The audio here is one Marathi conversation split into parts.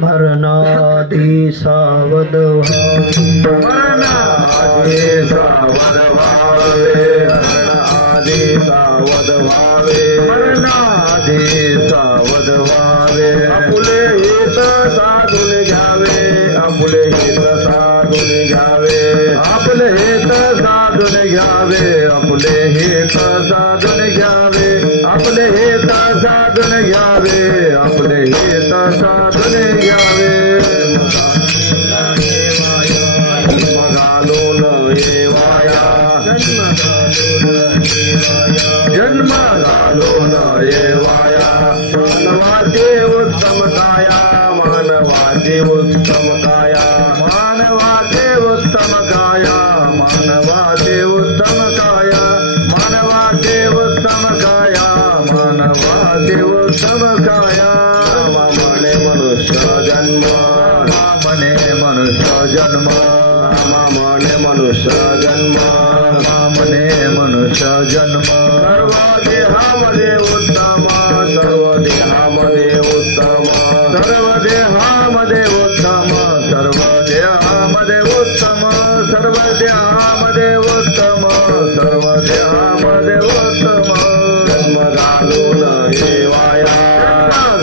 मरणाधी सावध मरणाधी सावध व्हावे, मरणाधी सावध व्हावे, मरणाधी सावध व्हावे। आपुले हित साधून घ्यावे, आपुले हित साधून घ्यावे, आपले हित साधून घ्यावे, आपले हित साधून घ्यावे, आपले हित साधून घ्यावे, आपले हित साधून घ्यावे। घालून येवाया, जन्म घालून येवाया, मानवाचे उत्तम काया, मानवाचे उत्तम काया, मानवाचे उत्तम काया, मानवाचे उत्तम काया, मानवाचे उत्तम काया, मानवाचे उत्तम काया। म्हणे मनुष्य जन्म, म्हणे मनुष्य जन्म, म्हणे मनुष्य जन्म, म्हणे मनुष्य जन्म। सर्व देहामध्ये उत्तम, सर्व देहामध्ये उत्तम, सर्व देहामध्ये उत्तम, सर्व देहामध्ये उत्तम, सर्व देहामध्ये उत्तम, सर्व देहामध्ये उत्तम। जन्म घालून येवाया,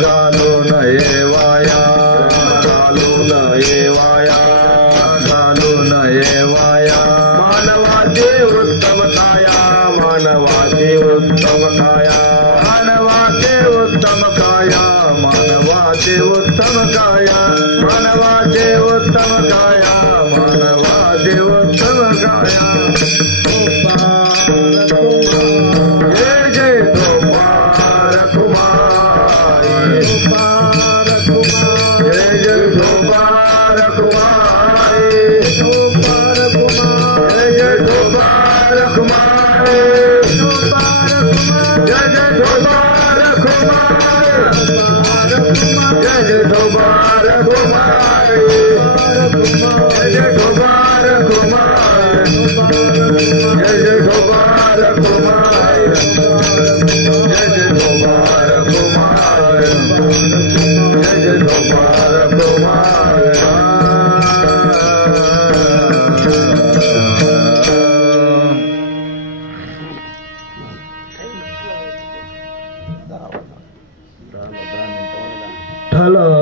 घालून येवाया, घालून येवाया, घालून येवाया। मानवाचे उत्तम काया, मानवाचे उत्तम काया, मानवाचे उत्तम काया, मानवाचे उत्तम काया, मानवाचे उत्तम काया, मानवाचे उत्तम काया। जय जय गोपाल कुमारी, जय जय गोपाल कुमारी, जय जय गोपाल कुमारी, जय जय गोपाल कुमारी, जय जय गोपाल कुमारी, जय जय गोपाल कुमारी, जय जय गोपाल कुमारी, जय जय गोपाल कुमारी, जय जय गोपाल कुमारी।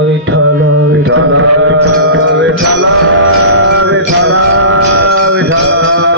विठ्ठल विठ्ठल विठ्ठल विठ्ठल विठ्ठल विठ्ठल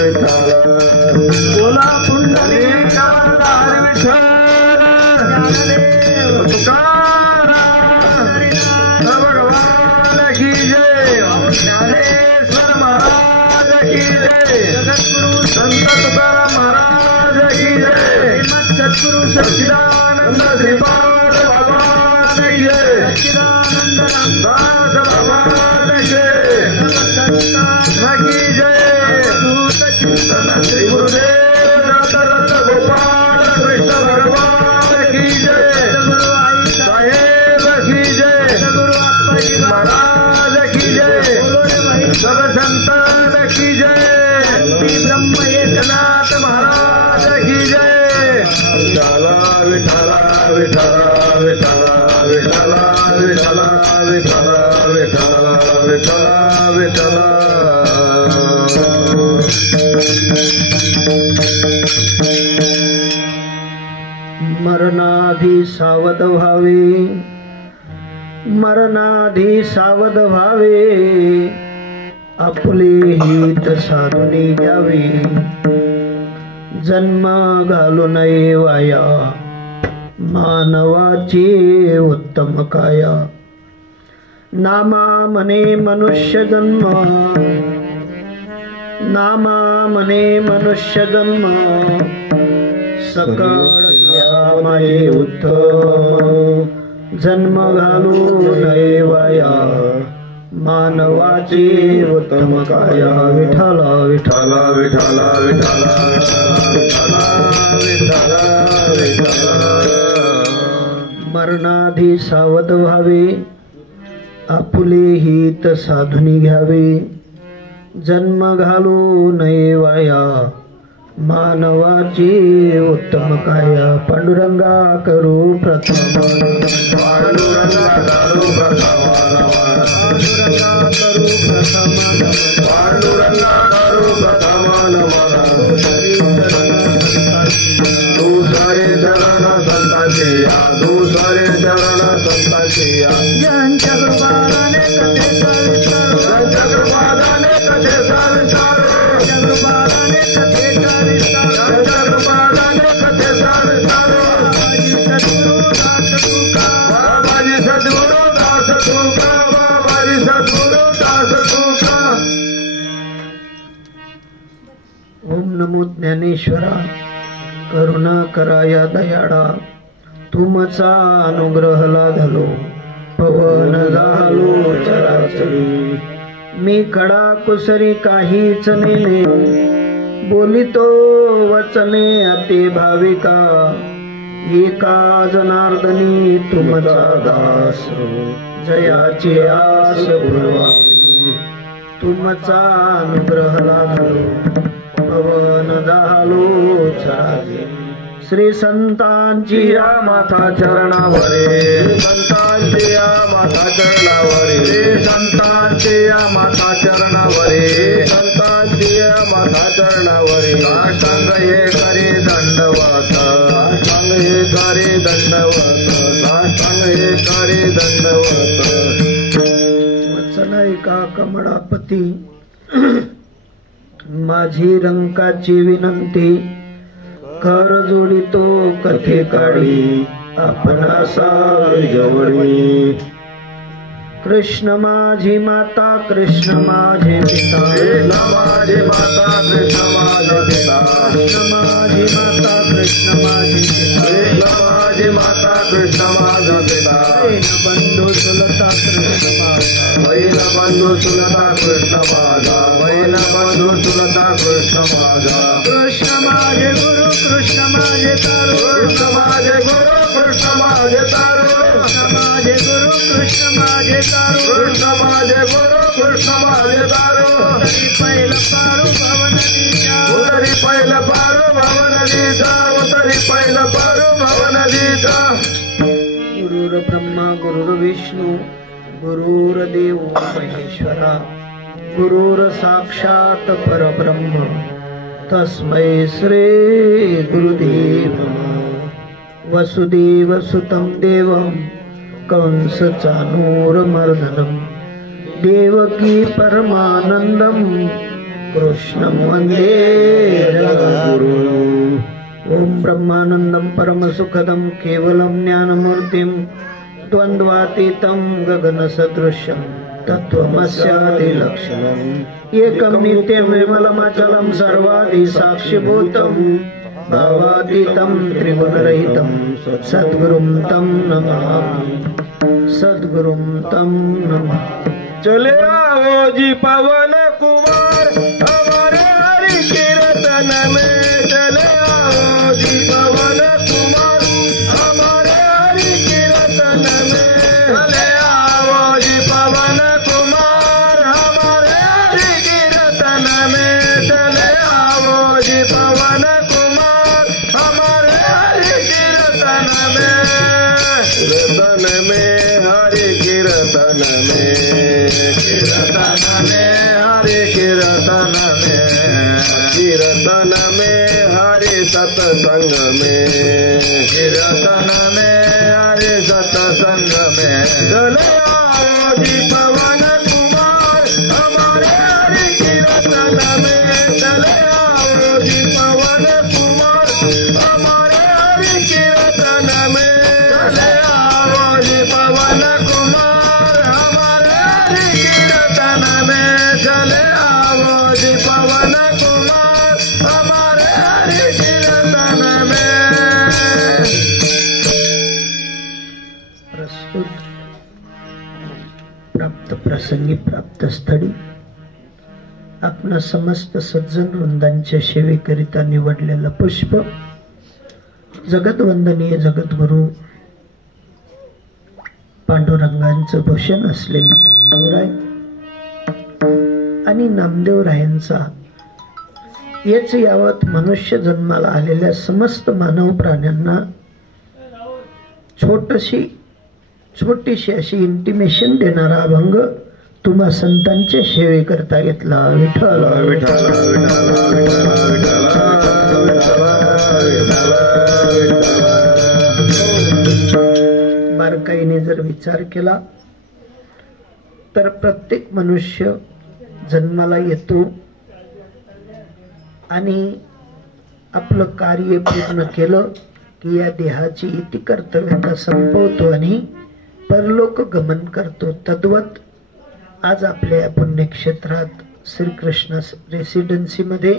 विठ्ठल बोला पुंडलिका भगवान की जय, ज्ञानेश्वर महाराज की जय, जगद्गुरु संत तुकाराम महाराज की जय, सद्गुरु सच्चिदानंद श्रीपाद भगवान की जय, सच्चिदानंद रामदास भगवान की जय, की जय। श्री गुरुदेव दत्त गोपाल कृष्ण भगवान की जय, साहेब की जय, महाराज की जय, सब संतान की जय, ब्रह्म एकनाथ महाराज की जय। विठ्ठल विठ्ठल विठ्ठल विठ्ठल विठ्ठल विठ्ठल विठ्ठल विठ्ठल विठ्ठल विठ्ठल। मरणाधी सावध व्हावे, मरणाधी सावध व्हावे, आपले हित साधून घ्यावे, जन्म घालून येवाया, मानवाचे उत्तम काया, नामा म्हणे मनुष्य जन्म, नामा मने मनुष्य जन्म सकळ माझे उत्तम जन्म घालू नये वाया मानवाची उत्तम काया विठ्ठला विठ्ठला विठाला विठाला विठाला विठाला विठाला मरणाधी सावध व्हावे आपुले हित साधुनी घ्यावे जन्म घालू नये वाया मानवाची उत्तम काया पांडुरंगा करू प्रथम पांडुरंगा करू प्रथम पांडुरंगा करू प्रथम पांडुरंगा करू प्रथम दुसरे चरण संतांचे या दुसरे चरण संतांचे या ज्यांच्या कृपादाने कथेचा विस्तार त्यांच्या कृपादाने कथेचा विस्तार ज्यांच्या कृपादाने कथेचा विस्तार त्यांच्या कृपादाने कथेचा विस्तार बाबाजी सद्गुरू दास तुका बाबाजी सद्गुरू दास तुका बाबाजी सद्गुरू दास तुका ओम नमो ज्ञानेश्वरा करुणा करा या दयाळा तुमचा अनुग्रह लाधलो पवन झालो चराचरी मी कडा कुसरी काहीच नेले बोलितो वचने अति भाविका एका जनार्दनी तुमचा दास जयाची आस पुरवावी तुमचा अनुग्रह लाधलो पवन झालो चराचरी श्री संतांची या माता चरणावरे संतांचे या माता चरणावरे संतांचे या माता चरणावरे संतांचे या माता चरणावरे साष्टांग हे करे दंडवत साष्टांग हे करे दंडवत साष्टांग हे करे दंडवत वत्सलायिका कमळापती माझी रंकाची विनंती कर जोडितो कथे काढी आपणासा जवळी कृष्ण माझी माता कृष्ण माझे पिता कृष्ण माझी माता कृष्ण माझे पिता कृष्ण माझी माता कृष्ण माझे पिता कृष्ण माझी माता कृष्ण माझा पिता बहीण बंधू सुलता कृष्ण माझा बहीण बंधू सुलता कृष्ण माझा बहीण बंधू सुलता कृष्ण माझा कृष्ण माझे गुरु कृष्ण माझे तारू कृष्ण माझे गुरु कृष्ण माझे तारू कृष्ण माझे गुरु कृष्ण माझे तारू कृष्ण माझे गुरु कृष्ण माझे तारू तरी पहिलं पारू भवनदीच्या उतरी पहिलं पारू भवनदीचा उतरी पहिलं पारू भवनदीचा गुरुर ब्रह्मा गुरुर विष्णू गुरुर देव महेश्वरा गुरुर साक्षात परब्रह्म तस्मै श्री गुरुदेव नमः वसुदेव सुतं देवं कंस चाणूरमर्दनं देवकी परमानंदं कृष्णं वन्दे जगद्गुरुम् ओम ब्रह्मानंदं परमसुखदं केवलं ज्ञानमूर्तिं द्वन्द्वातीतं गगनसदृशं तत्त्वमस्यादिलक्षणम् एकं नित्यं विमलमचलं सर्वादि साक्षिभूतं भावातीतं त्रिगुणरहितं सद्गुरुं तं नमामि सद्गुरुं तं नमामि चले आओ जी पवन कुमार हमारे हरि कीर्तन में चले आओ जी पवन कुमार हमारे हरि कीर्तन में चले आओ जी पवन कुमार हमारे हरि कीर्तन में चले आओ जी पवन कुमार हमारे हरि कीर्तन में हरि कीर्तन में कीर्तन में हरि कीर्तन में कीर्तन में हरि सत्संग में कीर्तन में हरि सत्संग में चले आओ जी पवन कुमार हमारे हरि कीर्तन में चले आओ जी पवन कुमार हमारे हरि कीर्तन में चले आओ जी पवन कुमार हमारे हरि कीर्तन में चले आओ जी पवन प्राप्त स्थळी आपण समस्त सज्जन वृंदांच्या सेवेकरिता निवडलेलं पुष्प, जगदवंदनीय जगद्गुरु पांडुरंगांचं भूषण असलेले नामदेवराय आणि नामदेवरायांचा येच यावत मनुष्य जन्माला आलेल्या समस्त मानव प्राण्यांना छोटीशी अशी इंटिमेशन देणारा अभंग तुम्हा संतांच्या सेवेकरता घेतला. विठ्ठल विठ्ठल बारकाईने जर विचार केला तर प्रत्येक मनुष्य जन्माला येतो आणि आपलं कार्य पूर्ण केलं की या देहाची इति कर्तव्यता संपवतो आणि परलोक गमन करतो. तद्वत आज आपल्या पुण्यक्षेत्रात श्रीकृष्ण रेसिडेन्सी मध्ये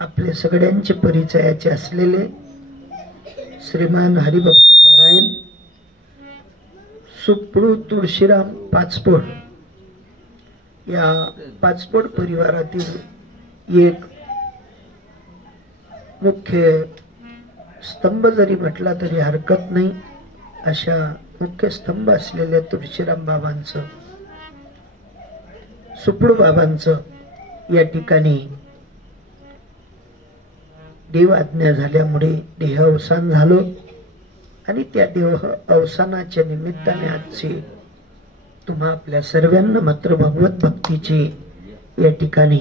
आपले सगळ्यांचे परिचयाचे असलेले श्रीमान हरिभक्त पारायण सुपळू तुळशीराम पाचपोड या पाचपोड परिवारातील एक मुख्य स्तंभ जरी म्हटला तरी हरकत नाही अशा मुख्य स्तंभ असलेल्या तुळशीराम बाबांचं, सुपळू बाबांचं या ठिकाणी देव आज्ञा झाल्यामुळे देह अवसान झालं आणि त्या देह अवसानाच्या निमित्ताने आजचे तुम्हा आपल्या सर्वांना मात्र भगवत भक्तीचे या ठिकाणी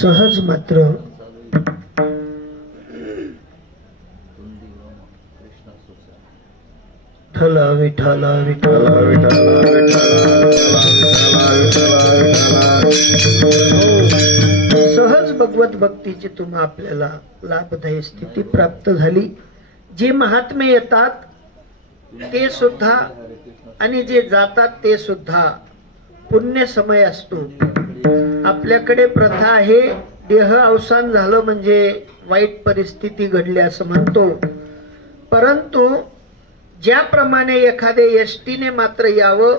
सहज मात्र विठ्ठल विठ्ठल विठ्ठल सहज भगवत भक्तीची तुम्हा आपल्याला लाभदायी स्थिती प्राप्त झाली. जे महात्मे येतात ते सुद्धा आणि जे जातात ते सुद्धा पुण्य समय असतो. आपल्याकडे प्रथा आहे देह अवसान झालं म्हणजे वाईट परिस्थिती घडली असं म्हणतो, परंतु ज्याप्रमाणे एखाद्या एसटीने मात्र यावं,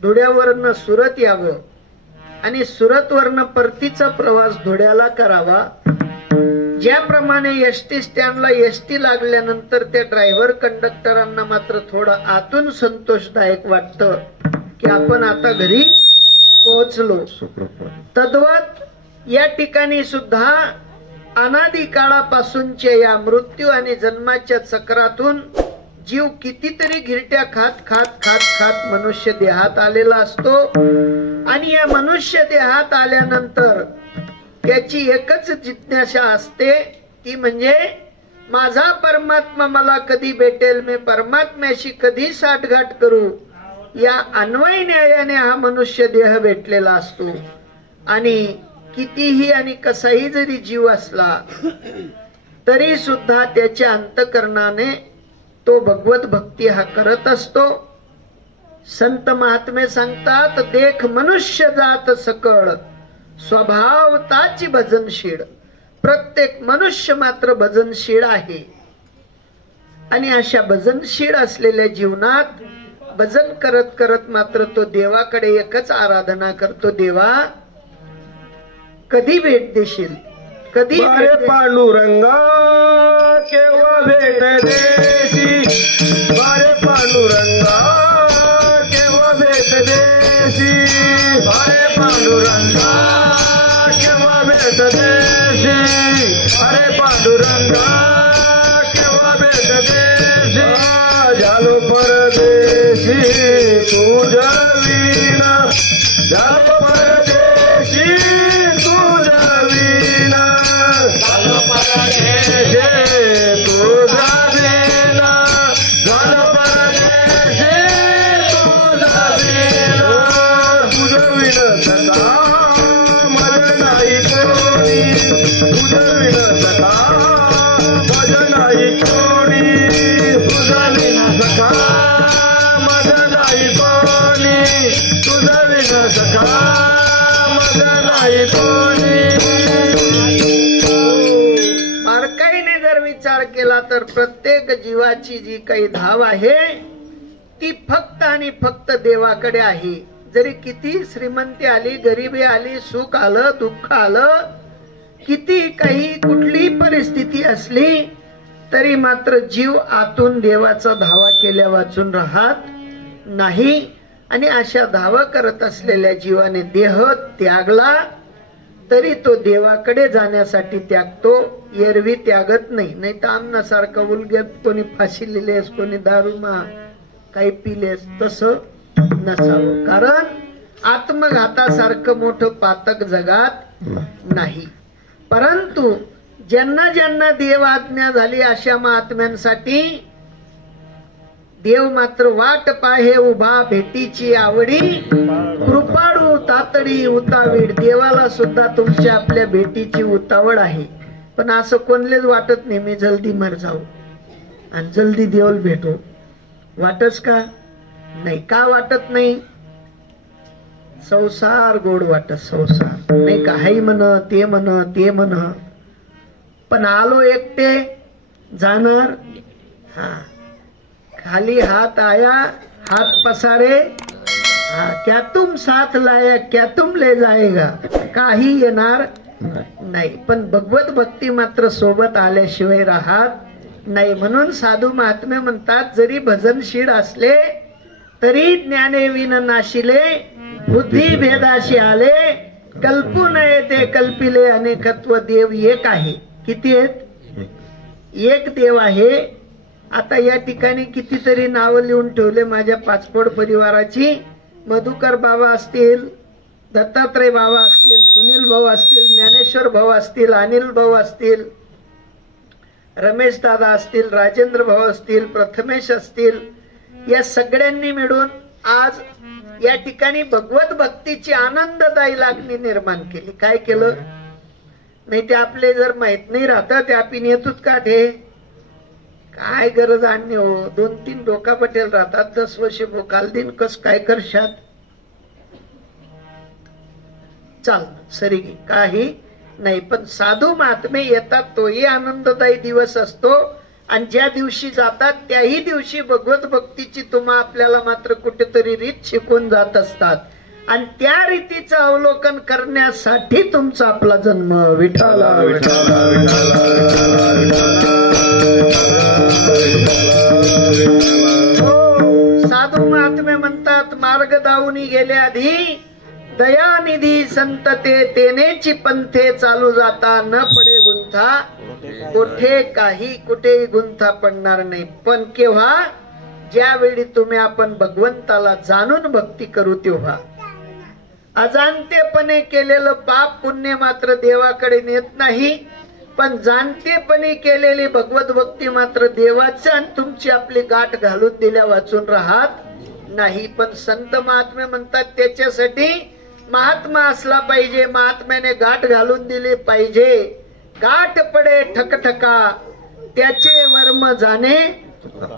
धुळ्यावरनं सुरत यावं आणि सुरतवरनं परतीचा प्रवास धुळ्याला करावा, ज्याप्रमाणे एसटी स्टँडला एसटी लागल्यानंतर त्या ड्रायव्हर कंडक्टरांना मात्र थोडं आतून संतोषदायक वाटतं की आपण आता घरी पोहोचलो, तद्वत या ठिकाणी सुद्धा अनादी काळापासूनच्या या मृत्यू आणि जन्माच्या चक्रातून जीव कितीतरी घिरट्या खात खात खात खात मनुष्य देहात आलेला असतो आणि या मनुष्य देहात आल्यानंतर त्याची एकच जिज्ञासा असते ती म्हणजे माझा परमात्मा मला कधी भेटेल, मी परमात्म्याशी कधी साठगाठ करू. या अन्वय न्यायाने हा मनुष्य देह भेटलेला असतो आणि कितीही आणि कसाही जरी जीव असला तरी सुद्धा त्याच्या अंतकरणाने तो भगवत भक्ती हा करत असतो. संत महात्मे सांगतात देख मनुष्य जात सकळ स्वभाव ताची भजनशील. प्रत्येक मनुष्य मात्र भजनशील आहे आणि अशा भजनशील असलेल्या जीवनात भजन करत करत मात्र तो देवाकडे एकच आराधना करतो, देवा कधी भेट देशील, कधी पांडुरंगा केव्हा भेट देशी, बारे पांडुरंगा केव्हा भेट देशी, बारे पांडुरंगा केव्हा भेट देशी, अरे पांडुरंगा केव्हा भेट देशी. झालो परदेशी तुझ्या विना, झालो परदेशी तुझ्या विना, झालो परदेशी तुझा विना, झालो परदेशी तुझा विना. तुझं विना सदा माझं नाही कोणी, तुझं विना सदा माझं नाही कोणी, तुझा विना सखा माझं नाही कोणी, तुझा विना सखा माझं नाही कोणी. बारकाईने जर विचार केला तर प्रत्येक जीवाची जी काही धाव आहे ती फक्त आणि फक्त देवाकडे आहे. जरी किती श्रीमंती आली, गरिबी आली, सुख आलं, दुःख आलं, किती काही कुठलीही परिस्थिती असली तरी मात्र जीव आतून देवाचा धावा केल्या वाचून राहत नाही. आणि अशा धावा करत असलेल्या जीवाने देह त्यागला तरी तो देवाकडे जाण्यासाठी त्यागतो, एरवी त्यागत नाही. नाही तर आमनासारखं उलग्यात कोणी फाशी लिहिलेस, कोणी दारूमा काही पिलेस, तसं नसावं. कारण आत्मघातासारखं मोठं पातक जगात नाही. परंतु ज्यांना ज्यांना देव आज्ञा झाली अशा महात्म्यांसाठी देव मात्र वाट पाहे उभा भेटीची आवडी, कृपाळू तातडी उतावीड. देवाला सुद्धा तुमच्या आपल्या भेटीची उतावळ आहे. पण असं कोणलेच वाटत नाही मी जल्दी मर जाऊ आणि जल्दी देवल भेटू. वाटच का नाही? का वाटत नाही? संसार गोड वाटत, संसार नाही का? हाई म्हण, ते म्हण, ते म्हण. पण आलो एकटे जाणार. हा, खाली हात आया हात पसारे, हा, क्या तुम साथ लाया क्या तुम ले जाएगा. काही येणार नाही. पण भगवत भक्ती मात्र सोबत आल्याशिवाय राहत नाही. म्हणून साधू महात्मे म्हणतात, जरी भजनशील असले तरी ज्ञाने विन नाशिले, बुद्धी भेदाशी आले, कल्पू नये ते कल्पिले. अनेकत्व देव एक आहे. किती आहेत? एक देव आहे. आता या ठिकाणी कितीतरी नावं लिहून ठेवले माझ्या पाचपोड परिवाराची. मधुकर बाबा असतील, दत्तात्रय बाबा असतील, सुनील भाऊ असतील, ज्ञानेश्वर भाऊ असतील, अनिल भाऊ असतील, रमेश दादा असतील, राजेंद्र भाऊ असतील, प्रथमेश असतील. या सगळ्यांनी मिळून आज या ठिकाणी भगवत भक्तीची आनंददायी लागणी निर्माण केली. काय केलं? नाही ते आपले जर माहित नाही राहतं ते आपण येतोच का ठे? काय गरज आणणे हो? 2-3 डोका पटेल राहतात, 10 वर्ष बोकाल दिन कस काय करशात? चाल सरी काही नाही. पण साधू महात्मे येतात तोही आनंददायी दिवस असतो. आणि ज्या दिवशी जातात त्याही दिवशी भगवत भक्तीची तुम्हा आपल्याला मात्र कुठेतरी रीत शिकून जात असतात. आणि त्या रीतीचं अवलोकन करण्यासाठी तुमचा आपला जन्म. विठ्ठला विठ्ठला साधू महात्मे म्हणतात, मार्ग दावूनी गेले आधी दयानिधी संत ते तेनेची पंथे चालू जाता, न पडे गुंथा कुठे कुठेही गुंथा पडणार नाही. पण केव्हा? ज्यावेळी तुम्ही आपण भगवंताला जाणून भक्ती करू तेव्हा. अजाणतेपणे केलेलं पाप पुण्य मात्र देवाकडे नेत नाही. पण जाणतेपणे केलेली भगवत भक्ती मात्र देवाचं आणि तुमची आपली गाठ घालून दिल्या वाचून राहत नाही. पण संत महात्मे म्हणतात त्याच्यासाठी महात्मा असला पाहिजे, महात्म्याने गाठ घालून दिली पाहिजे. गाठ पडे ठकठका त्याचे वर्म जाणे.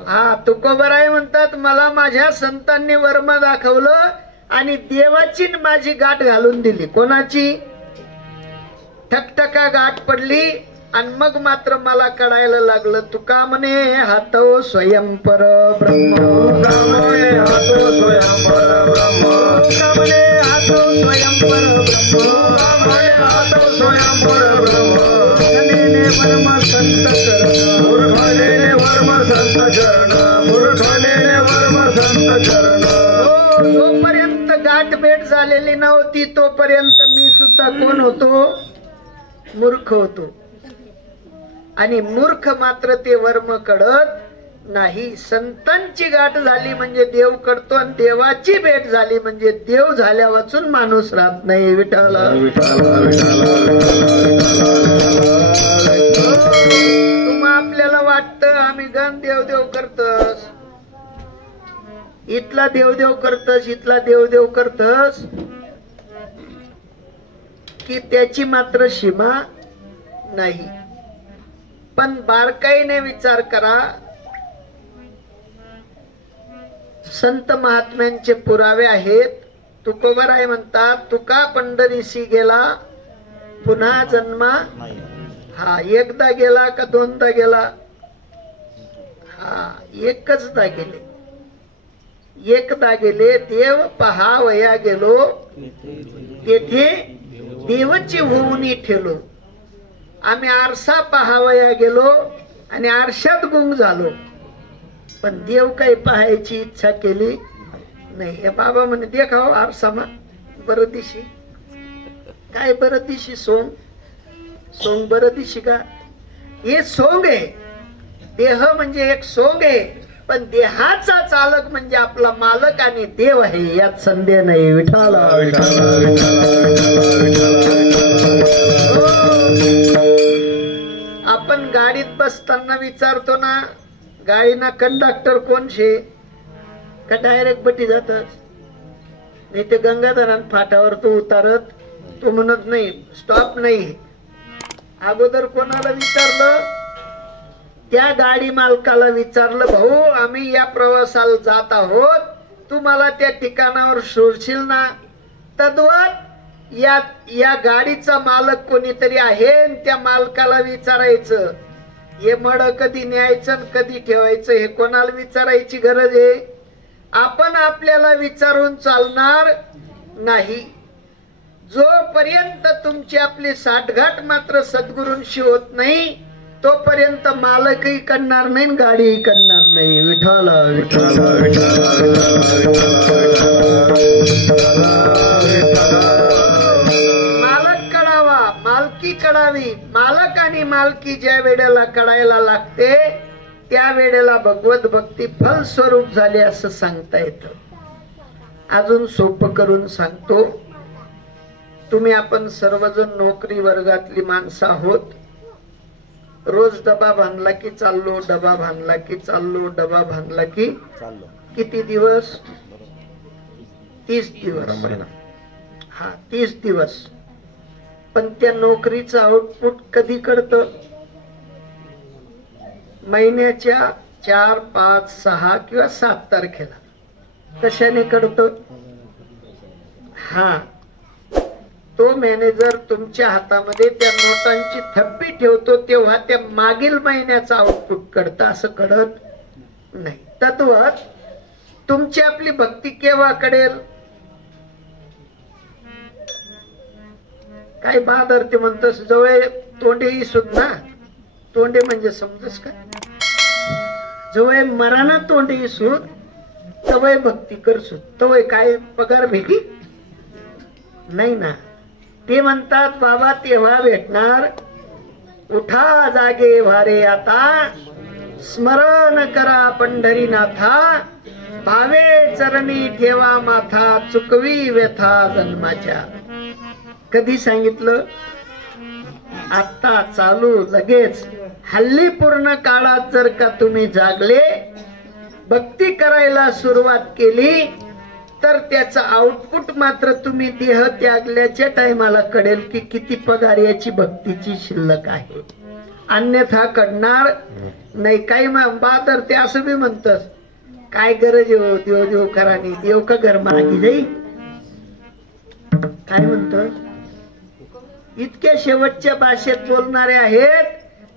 हा, तुकोबराय म्हणतात, मला माझ्या संतांनी वर्म दाखवलं आणि देवाची माझी गाठ घालून दिली. कोणाची? ठकठका गाठ पडली आणि मग मात्र मला कळायला लागलं. तुका म्हणे हातो स्वयं पर ब्रह्म, हातो स्वयं पर ब्रह्म, म्हणे हातो स्वयं पर ब्रह्म, हातो स्वयं पर ब्रह्म. वर्म संत चरण, मूर्खने वर्म संत चरण, मूर्खने वर्म संत चरण. जोपर्यंत गाठ भेट झालेली नव्हती तोपर्यंत मी सुद्धा कोण होतो? मूर्ख होतो. आणि मूर्ख मात्र ते वर्म कळत नाही. संतांची गाठ झाली म्हणजे देव कळतो आणि देवाची भेट झाली म्हणजे देव झाल्या वाचून माणूस राहत नाही. विठ्ठला तुम्हा आपल्याला वाटतं आम्ही गण देवदेव करतस, इथला देवदेव करतस, इथला देवदेव करतस, की त्याची मात्र सीमा नाही. पण बारकाईने विचार करा. संत महात्म्यांचे पुरावे आहेत. तुकोबराय म्हणतात, तुका पंढरीसी गेला पुन्हा जन्मा. हा, एकदा गेला का दोनदा गेला? हा, एकचदा गेले. एकदा गेले देव पहावया गेलो, तेथे देवची होऊनी ठेलो. आम्ही आरसा पहावया गेलो आणि आरशात गुंग झालो, पण देव काही पाहायची इच्छा केली नाही. हे बाबा म्हणे देखाव आरसामा बरं दिशी. काय बरं दिशी? सोंग सोंग बरं दिशी का? हे सोंग आहे. देह म्हणजे एक सोंग आहे, पण देहाचा चालक म्हणजे आपला मालक आणि देव आहे, यात संदेह नाही. विठाला आपण गाडीत बसताना विचारतो ना, गाडीना कंडक्टर कोण शे? का डायरेक्ट बटी जातच? नाही ते गंगाधरान फाटावर तो उतारत, तो म्हणत नाही स्टॉप नाही. अगोदर कोणाला विचारलं? त्या गाडी मालकाला विचारलं, भाऊ आम्ही या प्रवासाला जात आहोत, तुम्हाला त्या ठिकाणावर सोडशील ना? तद्वत या गाडीचा मालक कोणीतरी आहे, त्या मालकाला विचारायचं हे मड कधी न्यायचं कधी ठेवायचं हे कोणाला विचारायची गरज आहे? आपण आपल्याला विचारून चालणार नाही. जोपर्यंत तुमची आपली साठगाठ मात्र सद्गुरूंशी होत नाही, तोपर्यंत मालकही करणार नाही, गाडीही करणार नाही. विठाला मालक कळावा, मालकी कळावी. मालक आणि मालकी ज्या वेळेला कळायला लागते, त्या वेळेला भगवत भक्ती फलस्वरूप झाली असं सांगता येतं. अजून सोपं करून सांगतो. तुम्ही आपण सर्वजण नोकरी वर्गातली माणसं आहोत. रोज डबा बांधला की चाललो, डबा बांधला की चाललो, डबा बांधला की चाललो. किती दिवस? 30 दिवस. हा 30 दिवस. पण त्या नोकरीचं आउटपुट कधी कळतं? महिन्याच्या 4, 5, 6 किंवा 7 तारखेला. कशाने कळतं? हा तो मॅनेजर तुमच्या हातामध्ये त्या नोटांची थप्पी ठेवतो, तेव्हा त्या मागील महिन्याचं आउटपुट कळतं, असं कळत नाही. तद्वत तुमची आपली भक्ती केव्हा कळेल? काय बहादर ते म्हणतस जवळ तोंडे सुद्धा. तोंडे म्हणजे समजस का? जवळ मराना तोंडे सूद तवय भक्ती करसूद. तवय काय पगार भेटी नाही ना. ते म्हणतात बाबा तेव्हा भेटणार. उठा जागे वारे आता, स्मरण करा पंढरीनाथा, भावे चरणी ठेवा माथा, चुकवी व्यथा जन्माच्या. कधी सांगितलं? आता चालू लगेच. हल्ली पूर्ण काळात जर का तुम्ही जागले, भक्ती करायला सुरुवात केली, तर त्याचा आउटपुट मात्र तुम्ही देह त्यागल्याच्या टायमाला कळेल की किती पगार याची भक्तीची शिल्लक आहे. अन्यथा कळणार नाही. काही बहादर ते असं बी म्हणतस, काय गरज हो देव देव करानी, देव का घर मागी जाई. काय म्हणतो? इतक्या शेवटच्या भाषेत बोलणारे आहेत,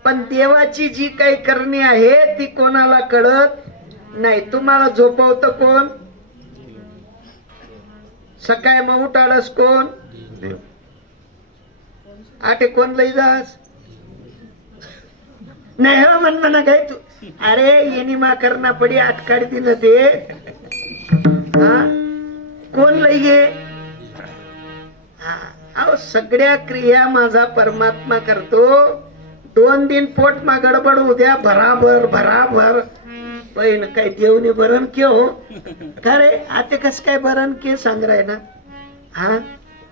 पण देवाची जी काही करणी आहे ती कोणाला कळत नाही. तुम्हाला झोपवतं कोण? सकाळी मग उठाडस कोण? आठे कोण लई जास नाही हो म्हण म्हणा काय तू. अरे येणी मा करना पडी आटकाडी दिन ते. हा कोण लई गे? हा सगळ्या क्रिया माझा परमात्मा करतो. 2 दिन पोट मा गडबड उद्या भराभर भराभर. पण काय देवनी बरण के हो का रे? आता कस काय बरण के सांग राय ना. हा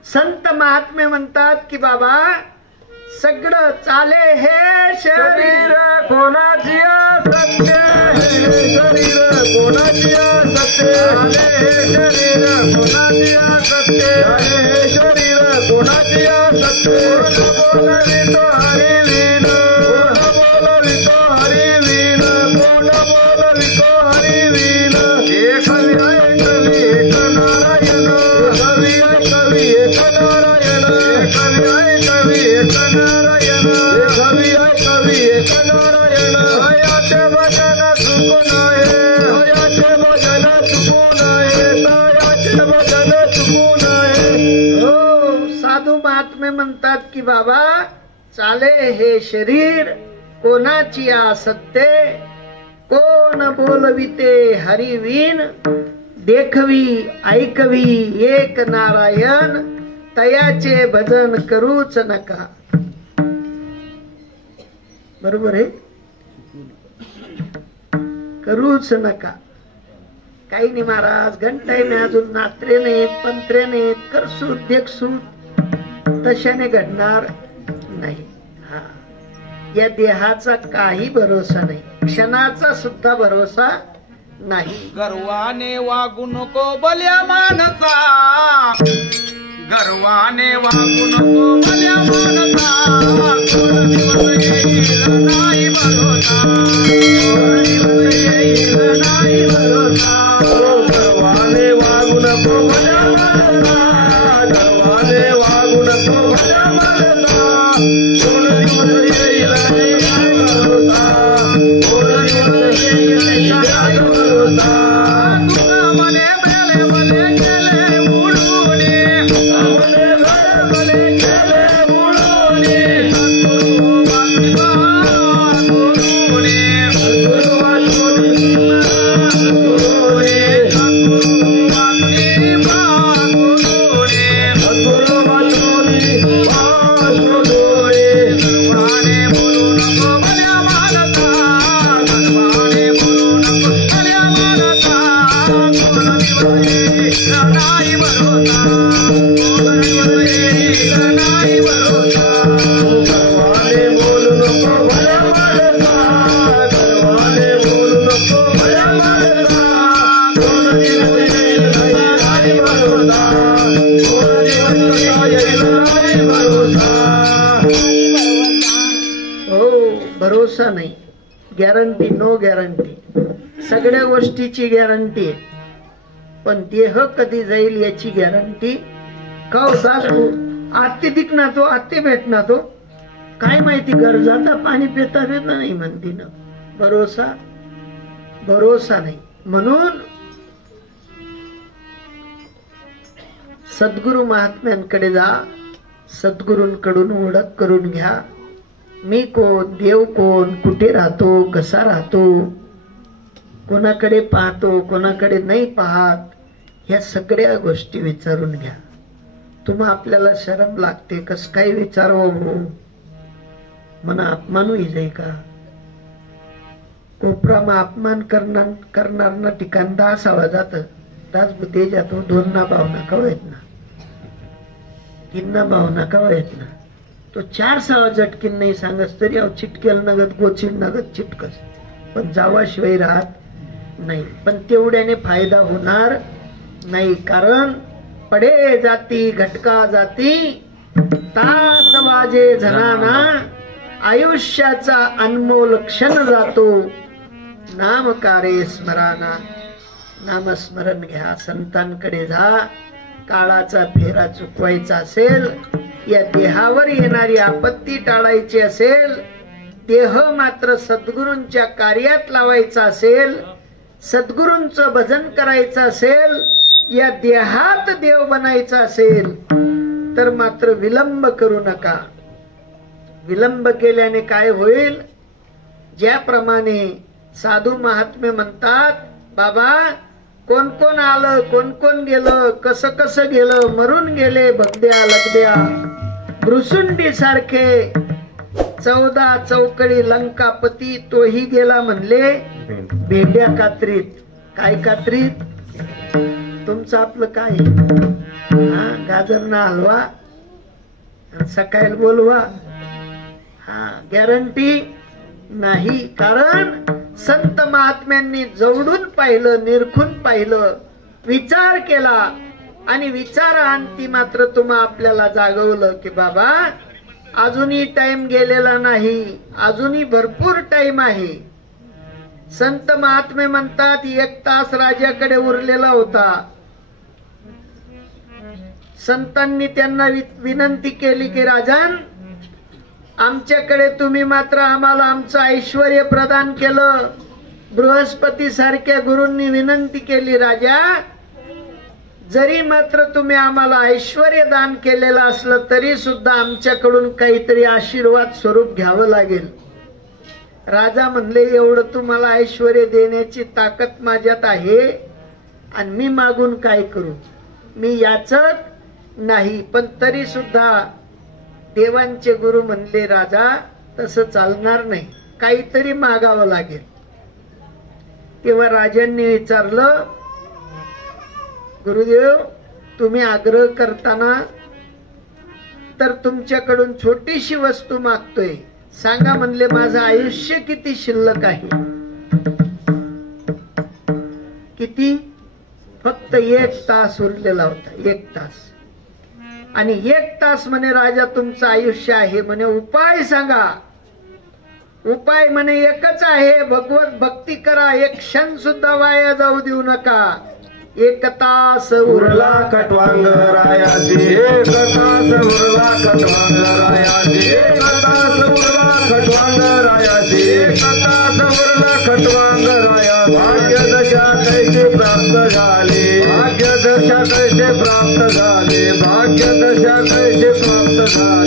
संत महात्मे म्हणतात की बाबा सगळं चाले हे शरीर कोणाची सत्य, शरीर कोणाची सत्य, हे शरीर कोणाची सत्य, हे शरीर कोणाची सत्य. बोलवितो हरी वीण, बोलवितो हरी वीण, बोलवितो हरी वीण. एक कवी एक नारायण, कवी एक नारायण, कवी एक नारायण, कवी एक नारायण. हयाचे भजन चुकून, हयाचे भजन चुकून, महात्मे म्हणतात की बाबा चाले हे शरीर कोणाची असत्य, कोण बोलविते हरिवीन, देखवी ऐकवी एक नारायण, तयाचे भजन करूच नका. बरोबर आहे, करूच नका. काही नाही महाराज, घंटाय मी अजून नात्रे नाहीत, पंत्रे नाहीत, करसू देखसू, तशाने घडणार नाही. हा, या देहाचा काही भरोसा नाही, क्षणाचा सुद्धा भरोसा नाही. गर्वाने वागू नको बल्या मानसा, गर्वाने वागू नको बल्या मानसा, कोण दिवस येईल नाही भरोसा, कोण दिवस येईल नाही भरोसा. गर्वाने वागू नको बल्या मानसा, गर्वाने वागू नको बल्या मानसा, कोण दिवस येईल नाही भरोसा, कोण दिवस येईल नाही भरोसा. तुका मने बेले बले केले मुळूने, मने बेले बले केले मुळूने, सद्गुरु वाचवा गुरुने, सद्गुरु वाचुनी गुरुने, सद्गुरु वाचुनी गुरुने, सद्गुरु वाचुनी गुरुने. गर्वाने बोलू नको बल्या मानसा, गर्वाने बोलू नको बल्या मानसा, कोण दिवस येईल नाही भरोसा, कोण दिवस येईल नाही भरोसा. गर्वाने बोलू नको बल्या मानसा, गर्वाने बोलू नको बल्या मानसा, कोण दिवस येईल नाही भरोसा, कोण दिवस येईल नाही भरोसा. हो, भरोसा नाही, गॅरंटी, नो गॅरंटी. सगळ्या गोष्टीची गॅरंटी आहे, पण देह कधी जाईल याची गॅरंटी का होता. आत्ते दिखना तो, आत्ते भेटना तो, काय माहिती घर जाता पाणी पिता येत नाही म्हणती ना. भरोसा, भरोसा नाही. म्हणून सद्गुरु महात्म्यांकडे जा, सद्गुरूंकडून ओळख करून घ्या. मी कोण, देव कोण, कुठे राहतो, कसा राहतो, कोणाकडे पाहतो, कोणाकडे नाही पाहत, ह्या सगळ्या गोष्टी विचारून घ्या. तुम्हा आपल्याला शरम लागते, कस काय विचारावं भाऊ, मना अपमान होई जाई का. कोपरामा अपमान करणार ना ठिकाण 10 आवाजात राजबुद्धी जातो. 2 ना भावना कवयत ना, 3 ना भावना कवयत ना, तो 4 सहा झटकीन नाही सांगस तरी अहो चिटकेल नगद गोचिड नगद चिटकस, पण जावाशिवाय राहत नाही. पण तेवढ्याने फायदा होणार नाही, कारण पडे जाती घटका जाती, तास वाजे झनाना, आयुष्याचा अनमोल क्षण जातो, नामकारे स्मराना. नामस्मरण घ्या, संतांकडे जा. काळाचा फेरा चुकवायचा असेल, या देहावर येणारी आपत्ती टाळायची असेल, देह मात्र सद्गुरूंच्या कार्यात लावायचा असेल, सद्गुरूंचं भजन करायचं असेल, या देहात देव बनायचा असेल, तर मात्र विलंब करू नका. विलंब केल्याने काय होईल, ज्याप्रमाणे साधू महात्मे म्हणतात, बाबा कोण कोण आलं, कोण कोण गेलं, कसं कसं गेलं, मरून गेले भगद्या लगद्या, भ्रुसुंडी सारखे 14 चौकडी लंकापती, तोही गेला म्हणले भेंड्या कात्रीत. काय कात्रीत? तुमचं आपलं काय, हा गाजर ना हलवा, सकाळी बोलवा, हा गॅरंटी नाही. कारण संत महात्म्यांनी जवळून पाहिलं, निरखून पाहिलं, विचार केला, आणि विचारांती मात्र तुम्हा आपल्याला जागवलं की बाबा अजूनही टाइम गेलेला नाही, अजूनही भरपूर टाइम आहे. संत महात्मे म्हणतात 1 तास राजाकडे उरलेला होता. संतांनी त्यांना विनंती केली की राजन, आमच्याकडे तुम्ही मात्र आम्हाला आमचं ऐश्वर्य प्रदान केलं. बृहस्पती सारख्या गुरूंनी विनंती केली, राजा जरी मात्र तुम्ही आम्हाला ऐश्वर्य दान केलेलं असलं तरी सुद्धा आमच्याकडून काहीतरी आशीर्वाद स्वरूप घ्यावं लागेल. राजा म्हणले, एवढं तुम्हाला ऐश्वर्य देण्याची ताकद माझ्यात आहे आणि मी मागून काय करू, मी याचत नाही. पण तरी सुद्धा देवांचे गुरु म्हणले, राजा तसं चालणार नाही, काहीतरी मागावं लागेल. तेव्हा राजांनी विचारलं, गुरुदेव तुम्ही आग्रह करताना तर तुमच्याकडून छोटीशी वस्तू मागतोय, सांगा. म्हणले, माझं आयुष्य किती शिल्लक आहे. किती? फक्त 1 तास उरलेला होता, 1 तास. आणि 1 तास म्हणे राजा तुमचं आयुष्य आहे म्हणे, उपाय सांगा. उपाय म्हणे एकच आहे, भगवत भक्ती करा, एक क्षण सुद्धा वाया जाऊ देऊ नका. 1 तास उरला खटवांग रायाची, 1 तास उरला खटवांग रायाची, 1 तास उरला खटवांग रायाची, 1 तास उरला खटवांग राया. भाग्यदशा कैसे प्राप्त झाले, भाग्यदशा कैसे प्राप्त झाले, भाग्यदशा कैसे प्राप्त झाले.